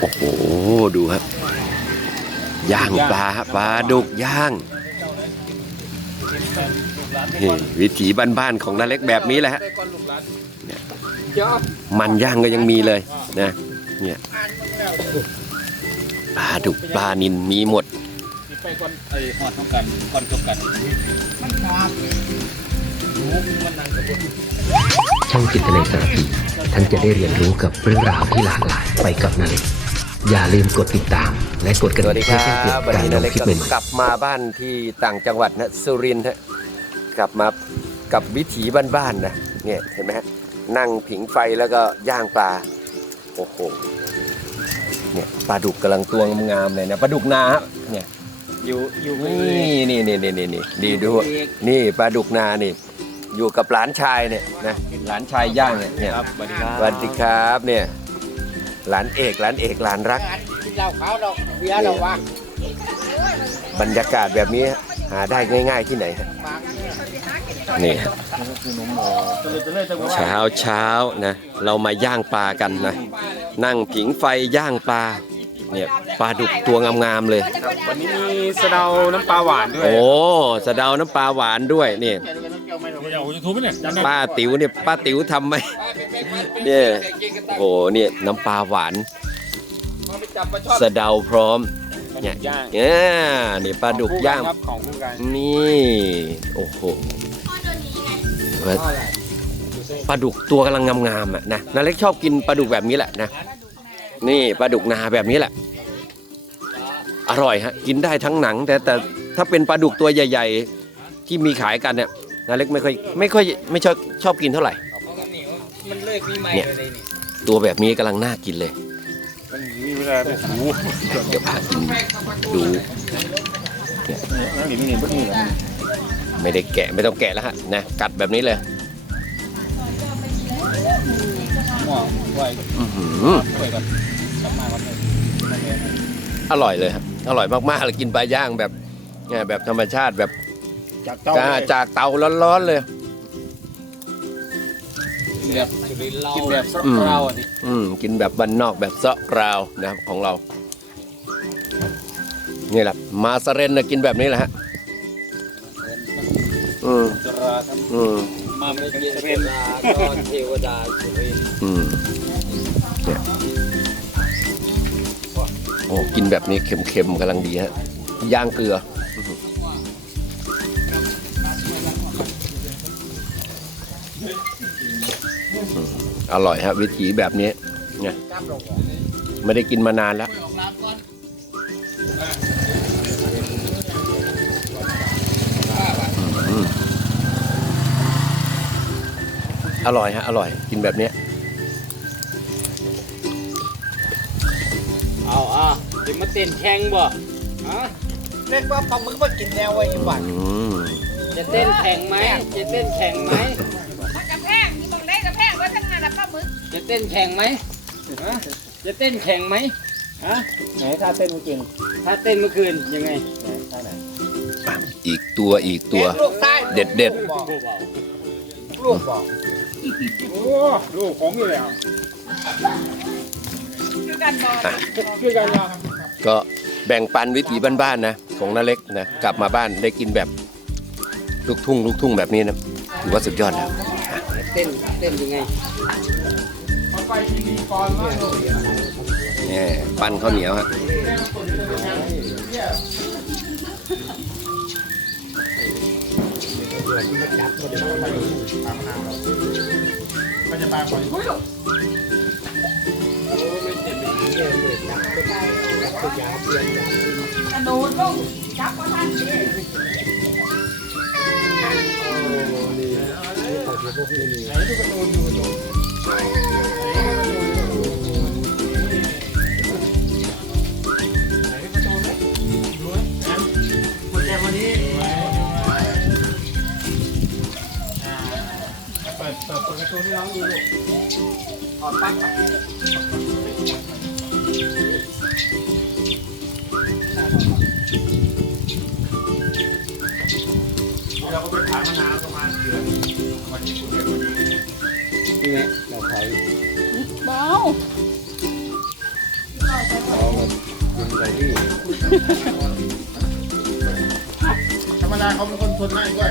โอ้โห ดูครับ ย่างปลาปลาดุกย่างนี่วิถีบ้านๆของนาเล็กแบบนี้แหละฮะมันย่างก็ยังมีเลยนะเนี่ยปลาดุกปลานินมีหมดไปก่อนไอ้หอดต้องกันก่อนจบกันช่องจิตในสารพีท่านจะได้เรียนรู้กับเรื่องราวที่หลากหลายไปกับนาเล็ก อย่าลืมกดติดตาม และกดกระสวัสดิ่ดีงคเพื่รัอแจ้งเตือนการลบวันนี้นางเล็กคลิปก็ใหม่กลับมาบ้านที่ต่างจังหวัดนะสุรินทร์ฮะกลับมากับวิถีบ้านๆนะเนี่ยเห็นไหมฮะนั่งผิงไฟแล้วก็ย่างปลาโอ้โหเนี่ยปลาดุกกำลังตัวงามๆเลยนะปลาดุกนาฮะเนี่ยอยู่อยู่นี่นี่นี่นี่นี่นี่ดีดูนี่ปลาดุกนานี่ อยู่กับหลานชายเนี่ยนะหลานชายย่างเนี่ยเนี่ยครับสวัสดีครับ สวัสดีครับเนี่ย หลานเอกหลานเอกหลานรัก กินเหล้าขาวดอกเบียร์ดอกว่าบรรยากาศแบบนี้หาได้ง่าย ๆที่ไหนฮะนี่ฮะจะเลยจะเลยจะบอกว่าเช้าเช้านะเรามาย่างปลากันนะ นั่งผิงไฟย่างปลาเนี่ยปลาดุกตัวงามๆเลย วันนี้มีสะเดาน้ำปลาหวานด้วยโอ้สะเดาน้ำปลาหวานด้วยนี่ เอายูทูบไหมเนี่ยจำได้ป้าติ๋วเนี่ยป้าติ๋วทำไหม เนี่ยโอ้เนี่ยน้ำปลาหวานสะเดาพร้อมเนี่ยเนี่ยนี่ปลาดุกย่างนนี่โอ้โหปลาดุกตัวกำลังงามๆอะนะนาเล็กชอบกินปลาดุกแบบนี้แหละนะนี่ปลาดุกนาแบบนี้แหละ อร่อยฮะกินได้ทั้งหนัง แต่แต่ถ้าเป็นปลาดุกตัวใหญ่ ๆ ที่มีขายกันเนี่ยนาเล็กไม่ค่อยไม่ค่อยไม่ชอบชอบกินเท่าไหร่ มันเลิกปีใหม่เนี่ยเลยนี่ตัวแบบนี้กำลังน่ากินเลยมันมีเวลาโอ้โหเดี๋ยวพากินดูนั่งหนีนี่เพิ่งนี่แหละไม่ได้แกะไม่ต้องแกะแล้วฮะนะกัดแบบนี้เลยหม้อไหวอื้อหือไหวกันกลับมาวันนี้อร่อยเลยครับอร่อยมากๆเลยกินปลาย่างแบบเนี่ยแบบธรรมชาติแบบจากเต้าจ้าจากเตาร้อนๆเลย แบบกินแบบสอืมเราอะดิอืมกินแบบบ้านนอกแบบเซาะกราวนะครับของเรา นี่แหละ มาสเรนนะกินแบบนี้แหละฮะอืมจราทอืมำมาไม่ได้กินเทเป็นวดาก็เทวดาสุรินทร์อืมเนี่ยโอ้กินแบบนี้เค็มๆกำลังดีฮะย่างเกลือ อื้อหืออืมอร่อยฮะวิถีแบบนี้เนี่ยไม่ได้กินมานานแล้ว อร่อยฮะ อร่อย กินแบบเนี้ยเอาอะจะมาเต้นแข่งบ่ฮะเรียกว่าปลาหมึกมากินแนวไว้ยี่หวันอืมจะเต้นแข่งไหมจะเต้นแข่งไหม เต้นแข่งไหมฮะจะเต้นแข่งไหมฮะไหนถ้าเต้นจริงถ้าเต้นเมื่อคืนยังไงท่าไหนอีกตัวอีกตัวลูกใต้เด็ดเด็ดลูกบอกโอ้ลูกของอยู่แล้วคือกันบอกช่วยกันยาๆก็แบ่งปันวิถีบ้านๆนะของนาเล็กนะกลับมาบ้านได้กินแบบลูกทุ่งลูกทุ่งแบบนี้นะถือว่าสุดยอดแล้วเต้นเต้นยังไง นี่ปั้นข้าวเหนียวฮะกระโดดลงจับว่าท่านเองเปิดประตูที่น้องดูลูกถอดปั๊กเราก็ไปถามมานานประมาณเดือนวันนี้คุณเรียนวันนี้นี่ไงเราใช้เบาเรี่ธรรมดาเขาเป็นคนทนง่ายด้วย